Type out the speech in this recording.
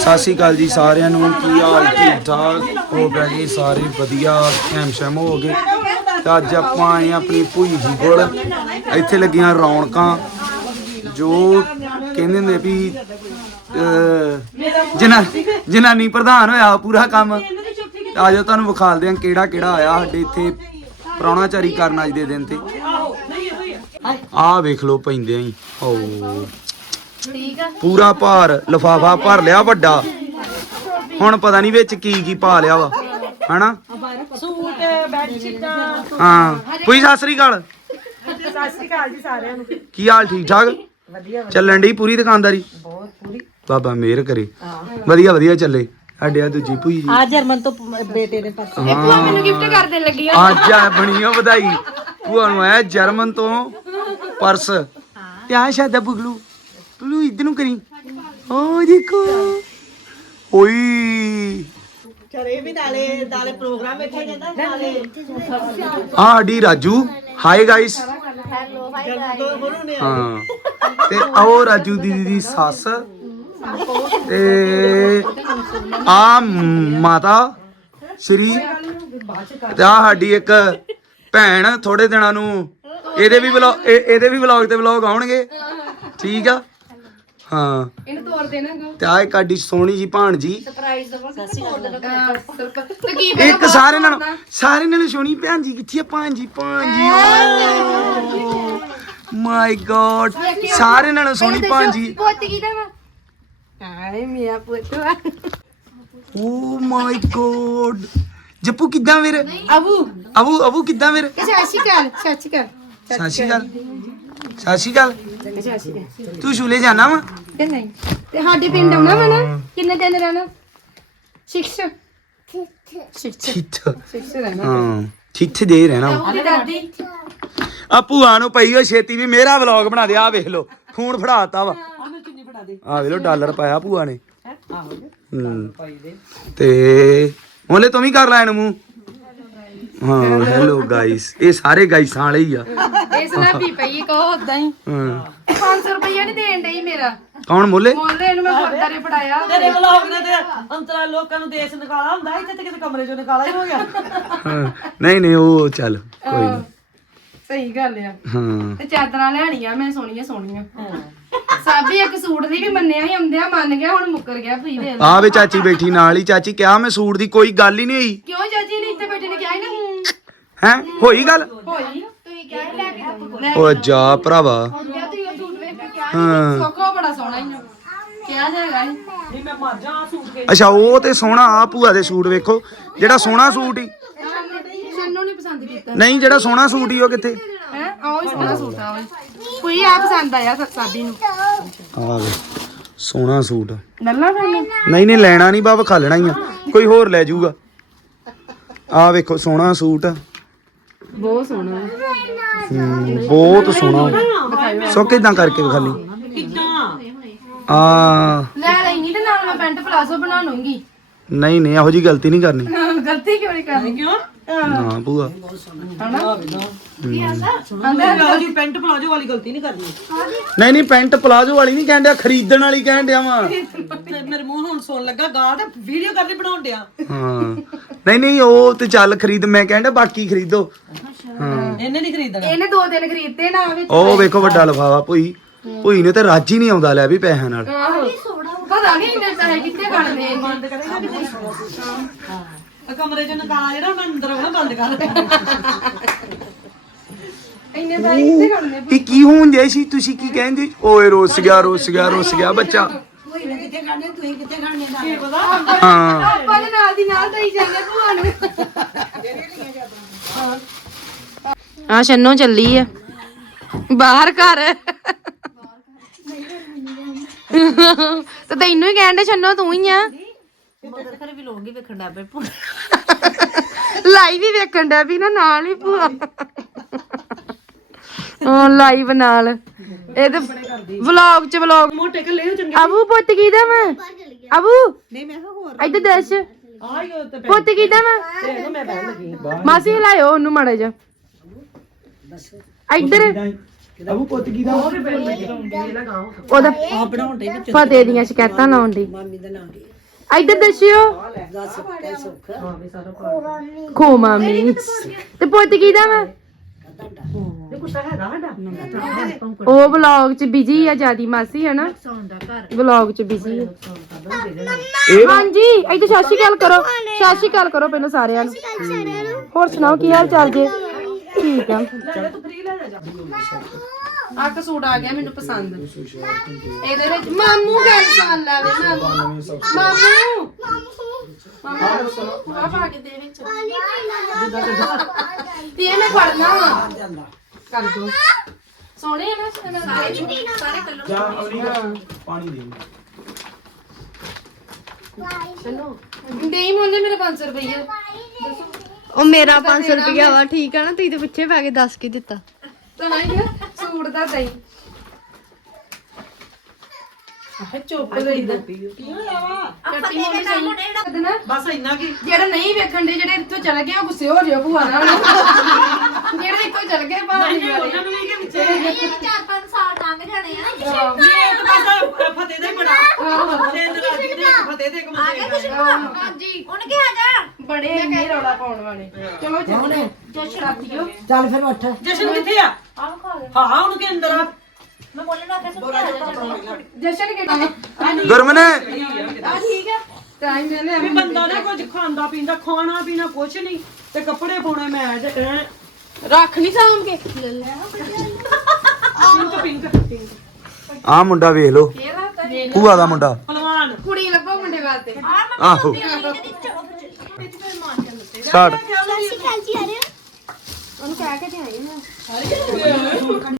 ਸਤਿ ਸ਼੍ਰੀ ਅਕਾਲ ਜੀ ਸਾਰਿਆਂ ਨੂੰ। ਕੀ ਹਾਲ ਠੀਕ ਠਾਕ? ਹੋ ਗਿਆ ਜੀ ਸਾਰੇ ਵਧੀਆ ਖੈਮ ਸ਼ੈਮ ਹੋ ਗਏ ਤੇ ਅੱਜ ਆਪਾਂ ਆਏ ਹਾਂ ਆਪਣੀ ਭੂਈ ਜੀ ਕੋਲ। ਇੱਥੇ ਲੱਗੀਆਂ ਰੌਣਕਾਂ ਜੋ ਕਹਿੰਦੇ ਹੁੰਦੇ ਵੀ ਅਹ, ਜਨਾ ਜਨਾਨੀ ਪ੍ਰਧਾਨ ਹੋਇਆ ਪੂਰਾ ਕੰਮ। ਆਜੋ ਤੁਹਾਨੂੰ ਵਿਖਾਲਦੇ ਹਾਂ ਕਿਹੜਾ ਕਿਹੜਾ ਆਇਆ ਸਾਡੇ ਇੱਥੇ ਪ੍ਰਾਹੁਣਾਚਾਰੀ ਕਰਨ ਅੱਜ ਦੇ ਦਿਨ ਤੇ। ਆਹ ਵੇਖ ਲਓ ਪੈਂਦੇ ਆਂ ਓ ਪੂਰਾ ਭਾਰ ਲਫਾਫਾ ਭਰ ਲਿਆ ਵੱਡਾ। ਹੁਣ ਪਤਾ ਨਹੀਂ ਵਿੱਚ ਕੀ ਕੀ ਪਾ ਲਿਆ ਵਾ। ਹਨਾ? ਸੂਟ ਬੈੱਡ ਸ਼ੀਟਾਂ। ਹਾਂ। ਕੋਈ ਸਤਿ ਸ੍ਰੀ ਅਕਾਲ? ਸਤਿ ਸ਼੍ਰੀ ਅਕਾਲ ਜੀ ਸਾਰਿਆਂ ਨੂੰ। ਕੀ ਹਾਲ ਠੀਕ ਠਾਕ? ਵਧੀਆ ਚੱਲਣ ਦੀ ਪੂਰੀ ਦੁਕਾਨਦਾਰੀ? ਬਹੁਤ ਪੂਰੀ। ਬਾਬਾ ਮਿਹਰ ਕਰੇ। ਵਧੀਆ ਵਧੀਆ ਚੱਲੇ। ਸਾਡੇ ਆ ਦੂਜੀ ਭੂਈ ਜੀ। ਆ ਜਰਮਨ ਤੋਂ ਬੇਟੇ ਦੇ ਪਾਸ। ਮੈਨੂੰ ਗਿਫਟ ਕਰ ਦੇਣ ਲੱਗੀ ਅੱਜ ਆ ਬਣੀ ਆ ਵਧਾਈ। ਭੂਆ ਨੂੰ ਆਇਆ ਜਰਮਨ ਤੋਂ ਪਰਸ। ਤੇ ਆ ਸ਼ਾਇਦ ਬੁਗਲੂ? ਬੁਗਲੂ ਇਧਰ ਨੂੰ ਕਰੀ। ਓ ਦੇਖੋ। ਓਏ। ਚਲੇ ਵੀ ਨਾਲੇ ਨਾਲੇ ਪ੍ਰੋਗਰਾਮ ਵੇਖਿਆ ਜਾਂਦਾ ਨਾਲੇ ਆ ਸਾਡੀ ਰਾਜੂ। ਹਾਈ ਗਾਇਸ ਦੋ ਬੋਲੂ ਨੇ ਹਾਂ। ਤੇ ਆਓ ਰਾਜੂ ਦੀਦੀ ਦੀ ਸੱਸ। ਤੇ ਆ ਮਾਤਾ ਸ਼੍ਰੀ। ਤੇ ਆ ਸਾਡੀ ਇੱਕ ਭੈਣ ਥੋੜੇ ਦਿਨਾਂ ਨੂੰ। ਇਹਦੇ ਵੀ ਵਲੌਗ ਇਹਦੇ ਵੀ ਵਲੌਗ ਤੇ ਵਲੌਗ ਆਉਣਗੇ। ਠੀਕ ਆ। ਹਾਂ। ਇਹਨੂੰ ਤੋੜ ਦੇਣਾ ਗਾ ਤੇ ਆ ਇੱਕ ਸਾਡੀ ਸੋਹਣੀ ਜੀ ਭਾਣਜੀ ਸਰਪ੍ਰਾਈਜ਼ ਦਵਾਂਗਾ ਤੋੜ ਦੇਣਾ ਤੇ। ਕੀ ਇੱਕ ਸਾਰੇ ਨਾਲ ਸਾਰੇ ਨਾਲ ਸੋਹਣੀ ਭੈਣ ਜੀ ਕਿੱਥੇ ਆ ਭੈਣ ਜੀ? ਭੈਣ ਜੀ ਮਾਈ ਗॉड ਸਾਰੇ ਨਾਲ ਸੋਹਣੀ ਭੈਣ ਜੀ। ਪੁੱਤ ਕੀ ਦਾ ਆਏ ਮੀਆਂ ਪੁੱਤ। ਓ ਮਾਈ ਗॉड ਜੱਪੂ ਕਿੱਦਾਂ ਵੀਰ ਅਬੂ। ਅਬੂ ਅਬੂ ਕਿੱਦਾਂ ਵੀਰ ਸਤਿ ਸ਼੍ਰੀ ਅਕਾਲ ਸਤਿ ਸ਼੍ਰੀ ਅਕਾਲ। ਸਤਿ ਸ਼੍ਰੀ ਅਕਾਲ। ਸਤਿ ਸ਼੍ਰੀ ਅਕਾਲ। ਤੂੰ ਸ਼ੂਲੇ ਜਾਣਾ ਵਾ? ਤੇ ਨਹੀਂ ਤੇ ਸਾਡੇ ਪਿੰਡ ਆਉਣਾ ਵਾ ਨਾ? ਕਿੰਨੇ ਦਿਨ ਰਹਿਣਾ? 6 6 ਠਿੱਠ 6 ਰਹਿਣਾ। ਹਾਂ ਠਿੱਠ ਦੇ ਰਹਿਣਾ ਵਾ। ਉਹਦੀ ਦਾਦੀ। ਆ ਭੂਆ ਨੂੰ ਪਈ ਓ ਛੇਤੀ ਵੀ ਮੇਰਾ ਵਲੌਗ ਬਣਾ ਦੇ ਆ ਵੇਖ ਲਓ ਫੋਨ ਫੜਾਤਾ ਵਾ। ਆ ਵੇਖ ਲਓ ਡਾਲਰ ਪਾਇਆ ਭੂਆ ਨੇ। ਹੂੰ। ਤੇ ਉਹਲੇ ਤੂੰ ਵੀ ਕਰ ਲੈਣ ਮੂੰਹ। ਹਾਂ ਹੈਲੋ ਗਾਇਸ ਇਹ ਸਾਰੇ ਗਾਇਸਾਂ ਵਾਲੇ ਹੀ ਆ। ਇਸ ਨਾਲ ਵੀ ਪਈ ਕੋ ਉਦਾਂ ਹੀ। ਹਾਂ। 500 ਰੁਪਇਆ ਨਹੀਂ ਦੇਣ ਡਈ ਮੇਰਾ। ਕੌਣ ਮੋਲੇ ਮੁੱਲ ਇਹਨੂੰ ਮੈਂ ਗੁਰਦਾਰੇ ਫੜਾਇਆ। ਤੇਰੇ ਵਲੋਗ ਨੇ ਤੇ ਅੰਤਰਾ ਲੋਕਾਂ ਨੂੰ ਦੇਸ਼ ਨਿਕਾਲਾ ਹੁੰਦਾ ਇੱਥੇ ਤੇ ਕਿਤੇ ਕਮਰੇ ਚੋਂ ਨਿਕਾਲਾ ਹੀ ਹੋ ਗਿਆ। ਹਾਂ। ਨਹੀਂ ਨਹੀਂ ਉਹ ਚੱਲ ਕੋਈ ਨਹੀਂ ਸਹੀ ਗੱਲ ਆ। ਹਾਂ। ਤੇ ਚਾਦਰਾਂ ਲੈਣੀਆਂ ਮੈਂ ਸੋਹਣੀਆਂ ਸੋਹਣੀਆਂ। ਸਾਬੀ ਇੱਕ ਸੂਟ ਦੀ ਵੀ ਮੰਨਿਆ ਹੀ ਆਉਂਦਿਆ ਮੰਨ ਗਿਆ ਹੁਣ ਮੁੱਕਰ ਗਿਆ ਫਰੀ ਦੇ ਆ ਵੇ ਚਾਚੀ ਬੈਠੀ ਨਾਲ ਹੀ। ਚਾਚੀ ਕਿਹਾ ਮੈਂ ਸੂਟ ਦੀ ਕੋਈ ਗੱਲ ਹੀ ਨਹੀਂ ਹੋਈ। ਕਿਉਂ ਚਾਚੀ ਨੇ ਇੱਥੇ ਬੈਠੇ ਨੇ ਕਿਹਾ ਹੀ ਨਾ ਹੂੰ। ਹੋਈ ਗੱਲ? ਹੋਈ। ਤੁਸੀਂ ਕਿਹਾ ਲੈ ਓ ਜਾ ਭਰਾਵਾ। ਕਿਹਾ ਤੁਸੀਂ ਉਹ ਸੂਟ ਵੇਖ ਕੇ ਕਿਹਾ ਹਾਂ। ਸੋਕੋ ਬੜਾ ਸੋਹਣਾ ਹੀ ਆ। ਕਿਹਾ ਜਾਏਗਾ ਹੀ ਨਹੀਂ ਮੈਂ ਮਰ ਜਾ ਸੂਟ ਕੇ। ਅੱਛਾ ਉਹ ਤੇ ਸੋਹਣਾ ਆ ਭੂਆ ਦੇ ਸੂਟ ਵੇਖੋ। ਜਿਹੜਾ ਸੋਹਣਾ ਸੂਟ ਹੀ ਸਾਨੂੰ ਨਹੀਂ ਪਸੰਦ ਕੀਤਾ। ਨਹੀਂ ਜਿਹੜਾ ਸੋਹਣਾ ਸੂਟ ਹੀ ਉਹ ਕਿੱਥੇ? ਹੈ? ਸੋਹਣਾ ਸੂਟ ਆ ਉਹ। ਕੋਈ ਆ ਪਸੰਦ ਆਇਆ ਸਾ- ਸਾਬੀ ਨੂੰ। ਆ ਵੇ ਸੋਹਣਾ ਸੂਟ ਲੱਲਾ ਮੈਨੂੰ ਨਹੀਂ ਨਹੀਂ ਲੈਣਾ ਨਹੀਂ ਬਾਬਾ ਖਾਲਣਾ ਹੀ ਆ। ਕੋਈ ਹੋਰ ਲੈ ਜਾਊਗਾ। ਆ ਵੇਖੋ ਸੋਹਣਾ ਸੂਟ ਬਹੁਤ ਸੋਹਣਾ। ਹੂੰ, ਬਹੁਤ ਸੋਹਣਾ। ਸੋ ਕਿਦਾਂ ਕਰਕੇ ਵਿਖਾਲੀ ਕਿੱਦਾਂ? ਆ ਲੈ ਲੈਣੀ ਤੇ ਨਾਲ ਮੈਂ ਪੈਂਟ ਪਲਾਜ਼ੋ ਬਣਾ ਲੂੰਗੀ ਨਹੀਂ ਨਹੀਂ ਇਹੋ ਜੀ ਗਲਤੀ ਨਹੀਂ ਕਰਨੀ। ਗਲਤੀ ਕਿਉਂ ਨਹੀਂ ਕਰਨੀ? ਕਿਉਂ? ਨਾ ਭੂਆ। ਜੀ ਪੈਂਟ ਪਲਾਜੋ ਵਾਲੀ ਗਲਤੀ ਨਹੀਂ ਕਰਨੀ। ਨਹੀਂ ਨਹੀਂ ਪੈਂਟ ਪਲਾਜ਼ੋ ਵਾਲੀ ਨਹੀਂ ਕਹਿਣ ਡਿਆ ਖਰੀਦਣ ਵਾਲੀ ਕਹਿਣ ਡਿਆ ਵਾ। ਤੇ ਮੇਰੇ ਮੂੰਹ ਹੁਣ ਸੁਣ ਲੱਗਾ ਗਾ ਤੇ ਵੀਡੀਓ ਕਰਨੀ ਬਣਾਉਣ ਡਿਆ। ਹਾਂ। ਨਹੀਂ ਨਹੀਂ ਉਹ ਤੇ ਚੱਲ ਖਰੀਦ ਮੈਂ ਕਹਿਣ ਡਿਆ ਬਾਕੀ ਖਰੀਦੋ। ਹਾਂ। ਇਹਨੇ ਨਹੀਂ ਖਰੀਦਣਾ। ਇਹਨੇ ਦੋ ਦਿਨ ਖਰੀਦਦੇ ਨਾ ਵਿੱਚ ਉਹ ਵੇਖੋ ਵੱਡਾ ਲਫਾਵਾ ਭੂਈ। ਭੂਈ ਨੇ ਤੇ ਰਾਜੀ ਨਹੀਂ ਆਉਂਦਾ ਲੈ ਵੀ ਪੈਸਿਆਂ ਨਾਲ। ਆਹੋ। ਪਤਾ ਨਹੀਂ ਇੰਨੇ ਪੈਸੇ ਕਿੱਥੇ ਕੱਢਦੇ ਇਹਨੇ। ਬੰਦ ਕਰੇਗਾ ਕਿਤੇ। ਆ ਕਮਰੇ ਚੋਂ ਨਿਕਾਲਾ ਜਿਹੜਾ ਮੈਂ ਅੰਦਰ ਆਉਣਾ ਬੰਦ ਕਰ। ਇੰਨੇ ਪੈਸੇ ਕਿੱਥੇ ਕੱਢਨੇ ਇਹ ਕੀ ਹੋਣ ਸੀ? ਤੁਸੀਂ ਕੀ ਕਹਿੰਦੇ? ਓਏ ਰੋਸ ਗਿਆ ਰੋਸ ਗਿਆ ਰੋਸ ਗਿਆ ਬੱਚਾ। ਹਾਂ। ਆਪਾਂ ਦੇ ਨਾਲ ਦੀ ਨਾਲ ਤਈ ਜਾਂਦੇ ਭੂਆ ਨੂੰ। ਆ ਛੰਨੋ ਚੱਲੀ ਆ। ਬਾਹਰ ਘਰ। ਤੇ ਤੈਨੂੰ ਹੀ ਕਹਿਣ ਦੇ ਛੰਨੋ ਤੂੰ ਹੀ ਆ। ਲਾਈਵ ਹੀ ਵੇਖਣ ਡਿਆ ਵੀ ਨਾ ਨਾਲ ਹੀ ਭੂਆ। ਹਾਂ ਲਾਈਵ ਨਾਲ। ਇਹਦੇ ਵਲੌਗ ਚ ਵਲੌਗ ਮੋਟੇ ਕੱਲੇ ਹੋ ਚੰਗੇ। ਅਬੂ ਪੁੱਤ ਕਿਹਦਾ ਵਾ? ਅਬੂ ਨਹੀਂ ਮੈਂ ਕਿਹਾ ਹੋਰ। ਇੱਧਰ ਦੱਸ ਆਈ ਉਹ ਤੇ ਪੁੱਤ ਕਿਹਦਾ ਵਾ? ਪੈਸੇ ਮੈਂ ਬਹਿਣ ਲੱਗੀ ਮਾਸੀ ਹਿਲਾਇਓ ਉਹਨੂੰ ਮਾੜਾ ਜਾ ਇੱਧਰ। ਅਬੂ ਪੁੱਤ ਕੀ ਦਾ ਉਹਦਾ ਆ ਬਣਾਉਣ ਦੇ ਵਿੱਚ। ਫਤਿਹ ਦੀਆਂ ਸ਼ਿਕਾਇਤਾਂ ਲਾਉਣ ਦੀ ਇੱਧਰ ਦੱਸਿਓ। ਖੋ ਮਾਮੀ। ਤੇ ਪੁੱਤ ਕਿਹਦਾ ਉਹ ਵਲੌਗ ਚ ਬਿਜ਼ੀ ਆ ਜਿਆਦੀ ਮਾਸੀ ਹੈ ਨਾ ਵਲੌਗ ਚ ਬਿਜ਼ੀ ਆ। ਇਹ ਹਾਂਜੀ ਸਤਿ ਸ਼੍ਰੀ ਅਕਾਲ ਕਰੋ। ਸ਼੍ਰੀ ਅਕਾਲ ਕਰੋ ਪਹਿਲਾਂ ਸਾਰਿਆਂ ਨੂੰ। ਹੋਰ ਸੁਣਾਓ ਕੀ ਹਾਲ ਚਾਲ ਜੇ? ਠੀਕ ਆ। ਆ ਕਸੂਟ ਆ ਗਿਆ ਮੈਨੂੰ ਪਸੰਦ। ਇਹਦੇ ਵਿੱਚ ਮਾਮੂ ਗੱਲ ਸੁਣ ਲਾਵੇ ਮਾਮੂ। ਮਾਮੂ। ਮਾਮੂ ਆ ਪਾ ਕੇ ਦੇ ਵਿੱਚ। ਤੇ ਇਹ ਮੈਂ ਫੜਨਾ ਵਾ। ਕਰ ਦੋ। ਸੋਹਣੇ ਆ ਨਾ ਸਾਰੇ ਕਲਰ ਜਾ ਅਵਲੀ ਦਾ ਪਾਣੀ ਦੇ। ਦੇਈ ਮੋਨੇ ਮੇਰਾ 500 ਰੁਪਈਆ। ਉਹ ਮੇਰਾ 500 ਰੁਪਇਆ ਵਾ। ਠੀਕ ਆ ਨਾ? ਤੁਸੀਂ ਤੇ ਪਿੱਛੇ ਪੈ ਕੇ ਦੱਸ ਕੇ ਦਿੱਤਾ। ਤਾਂ ਨਹੀਂ ਸੂਟ ਦਾ ਦਈ। ਚੁੱਪ ਰਹੀ ਦਾ ਕੱਟੀ ਬਸ ਇੰਨਾ ਕੀ? ਜਿਹੜਾ ਨਹੀਂ ਵੇਖਣ ਦੇ ਜਿਹੜੇ ਇੱਥੋਂ ਚਲ ਗਏ ਉਹ ਗੁੱਸੇ ਹੋ ਜਿਓ ਭੂਆ ਨਾਲ। ਜਿਹੜੇ ਇੱਥੋਂ ਚਲ ਗਏ ਭਾਵੇਂ ਉਹਨਾਂ ਨੂੰ ਵੀ ਕਿ ਵਿੱਚ ਚਾਰ ਪੰਜ ਸਾਲ ਲੰਘ ਜਾਣੇ ਆ ਵੀ ਇੱਕ ਪਾਸਾ ਫਤਿਹ ਦਾ ਹੀ ਬੜਾ। ਤੇ ਨਰਾਜੀ ਦੇ ਇੱਕ ਫਤਿਹ ਦੇ ਇੱਕ ਮੁੰਡੇ ਦਾ ਹਾਂਜੀ। ਉਹਨੇ ਕੀ ਆ ਜਾ ਬੜੇ ਇੰਨੇ ਰੌਲਾ ਪਾਉਣ ਵਾਲੇ। ਚਲੋ ਫਿਰ ਉੱਠ। ਜਸ਼ਨ ਕਿੱਥੇ ਆ? ਹਾਂ ਉਹਨੂੰ ਕੇ ਅੰਦਰ ਆ? ਮੈਂ ਬੋਲਣ ਲੱਗਾ ਸੁਣ ਕੇ ਜਸ਼ਨ ਕਿਹੜਾ ਗੁਰਮਨ ਆ ਠੀਕ ਆ। ਟਾਈਮ ਦੇ ਲੈ ਵੀ ਬੰਦਾ ਨਾ ਕੁਝ ਖਾਂਦਾ ਪੀਂਦਾ ਖਾਣਾ ਪੀਣਾ ਕੁਛ ਨਹੀਂ ਤੇ ਕੱਪੜੇ ਪਾਉਣੇ ਮੈਚ ਐ ਰੱਖ ਨਹੀਂ ਸਾਂਭ ਕੇ। ਪਿੰਕ ਪਿੰਕ ਆ ਮੁੰਡਾ ਵੇਖ ਲੋ ਭੂਆ ਦਾ ਮੁੰਡਾ। ਪਹਿਲਵਾਨ ਕੁੜੀ ਲੱਭੋ ਮੁੰਡੇ ਵਾਸਤੇ। ਆਹੋ ਸਟਾਰਟ ਸਤਿ ਸ਼੍ਰੀ ਅਕਾਲ ਜੀ ਆ ਰਹੇ ਹੋ?